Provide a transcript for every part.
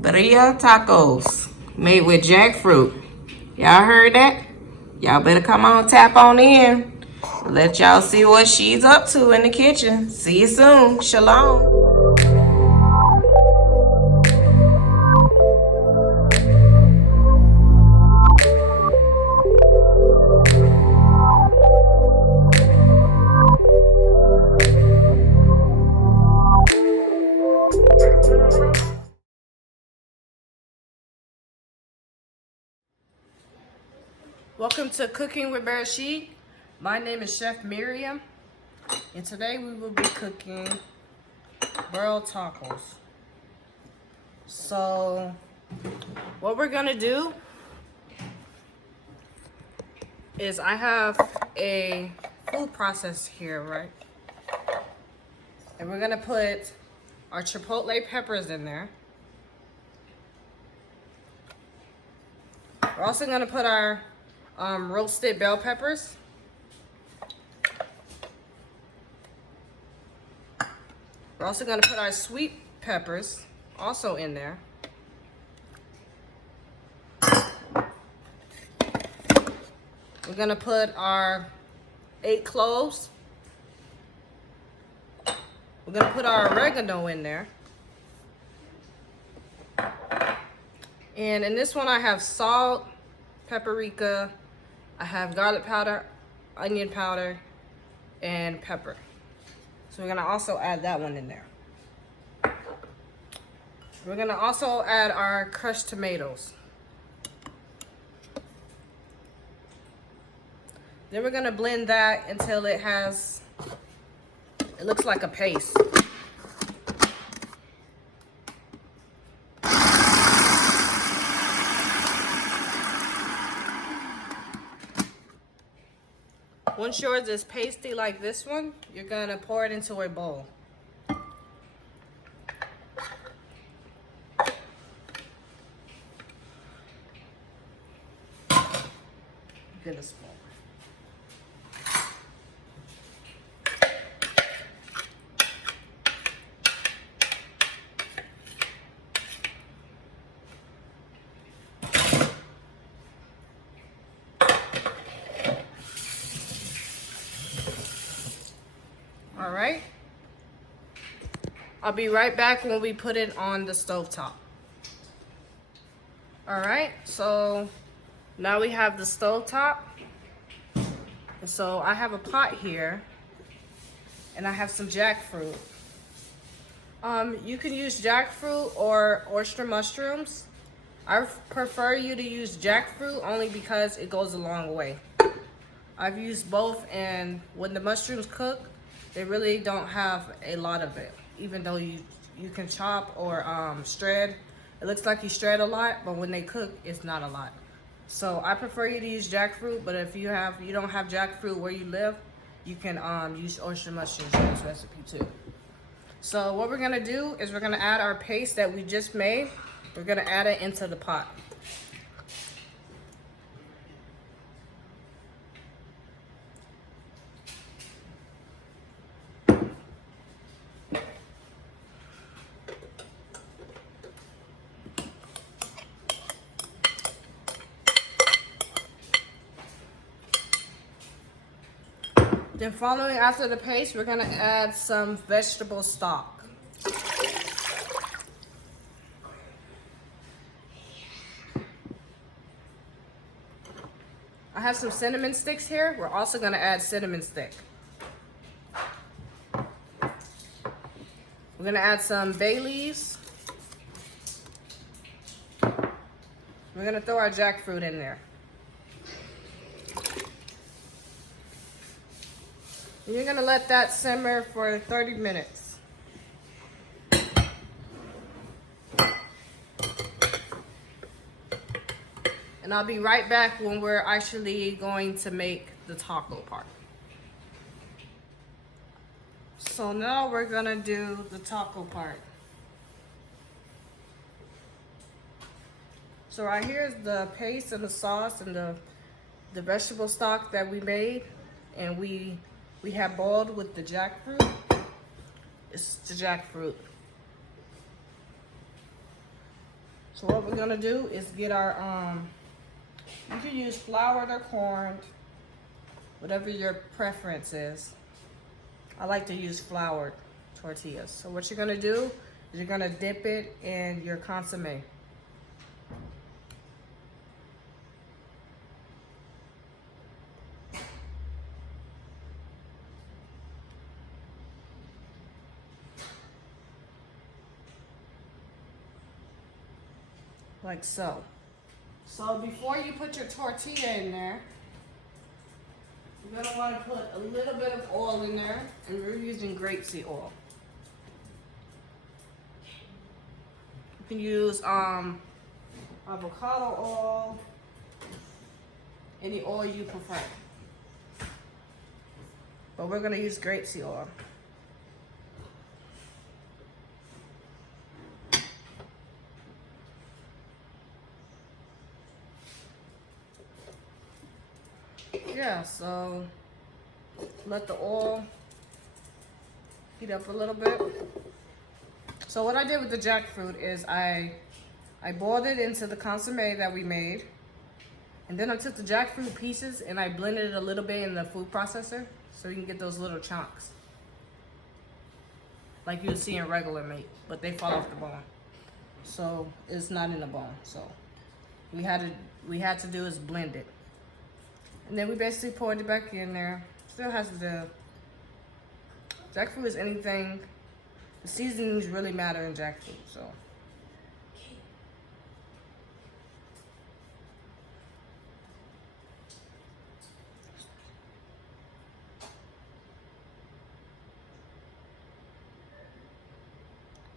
Birria Tacos made with jackfruit. Y'all heard that? Y'all better come on, tap on in. Let y'all see what she's up to in the kitchen. See you soon. Shalom. Welcome to Cooking with Bereshit. My name is Chef Miryam, and today we will be cooking birria tacos. So, what we're gonna do is I have a food processor here, right? And we're gonna put our chipotle peppers in there. We're also gonna put our roasted bell peppers. We're also gonna put our sweet peppers also in there. We're gonna put our 8 cloves. We're gonna put our oregano in there. And in this one I have salt, paprika, I have garlic powder, onion powder, and pepper. So we're gonna also add that one in there. We're gonna also add our crushed tomatoes. Then we're gonna blend that until it looks like a paste. Once yours is pasty like this one, you're gonna pour it into a bowl. Get a spoon. All right. I'll be right back when we put it on the stovetop. All right, so now we have the stovetop. And so I have a pot here and I have some jackfruit. You can use jackfruit or oyster mushrooms. I prefer you to use jackfruit only because it goes a long way. I've used both, and when the mushrooms cook, they really don't have a lot of it. Even though you can chop or shred, it looks like you shred a lot, but when they cook, it's not a lot. So I prefer you to use jackfruit, but if you don't have jackfruit where you live, you can use oyster mushrooms in this recipe too. So what we're gonna do is we're gonna add our paste that we just made. We're gonna add it into the pot. Then following after the paste, we're gonna add some vegetable stock. I have some cinnamon sticks here. We're also gonna add cinnamon stick. We're gonna add some bay leaves. We're gonna throw our jackfruit in there. And you're gonna let that simmer for 30 minutes. And I'll be right back when we're actually going to make the taco part. So now we're gonna do the taco part. So right here is the paste and the sauce and the vegetable stock that we made, and we have boiled with the jackfruit. It's the jackfruit. So what we're gonna do is get our you can use floured or corned, whatever your preference is. I like to use floured tortillas. So what you're gonna do is you're gonna dip it in your consomme. Like so. So before you put your tortilla in there, you're gonna want to put a little bit of oil in there, and we're using grapeseed oil. You can use avocado oil, any oil you prefer. But we're gonna use grapeseed oil. Yeah, so let the oil heat up a little bit. So what I did with the jackfruit is I boiled it into the consomme that we made. And then I took the jackfruit pieces and I blended it a little bit in the food processor so you can get those little chunks. Like you would see in regular meat, but they fall off the bone. So it's not in the bone. So we had to do is blend it. And then we basically poured it back in there. Still has the jackfruit is anything. The seasonings really matter in jackfruit, so.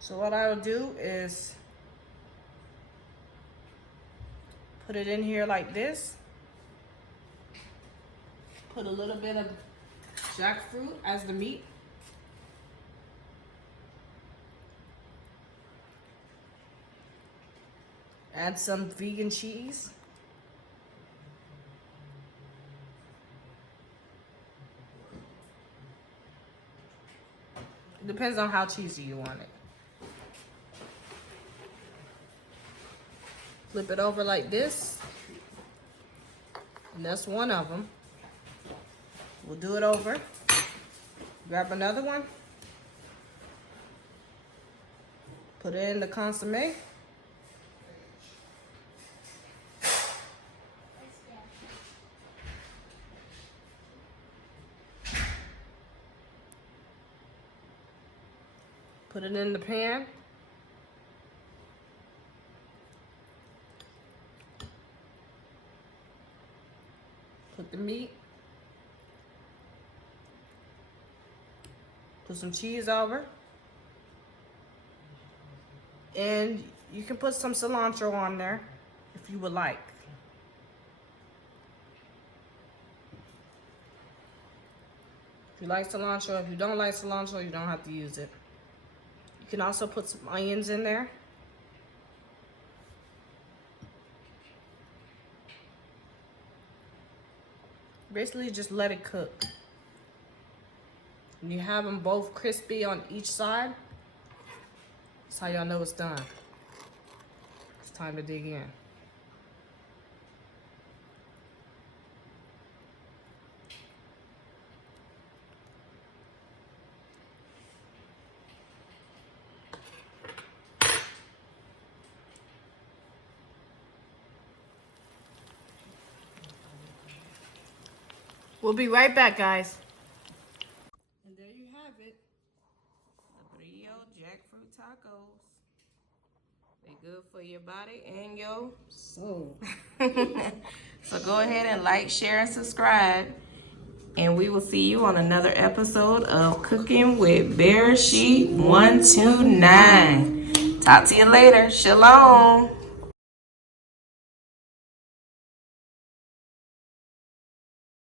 So what I'll do is put it in here like this. Put a little bit of jackfruit as the meat. Add some vegan cheese. It depends on how cheesy you want it. Flip it over like this. And that's one of them. We'll do it over. Grab another one. Put it in the consomme. Put it in the pan. Put the meat. Put some cheese over. And you can put some cilantro on there if you would like. If you like cilantro, if you don't like cilantro, you don't have to use it. You can also put some onions in there. Basically just let it cook. When you have them both crispy on each side, that's how y'all know it's done. It's time to dig in. We'll be right back, guys. And there you have it. The Birria Jackfruit Tacos. They're good for your body and your soul. So go ahead and like, share, and subscribe. And we will see you on another episode of Cooking with Bear Sheet 129. Talk to you later. Shalom.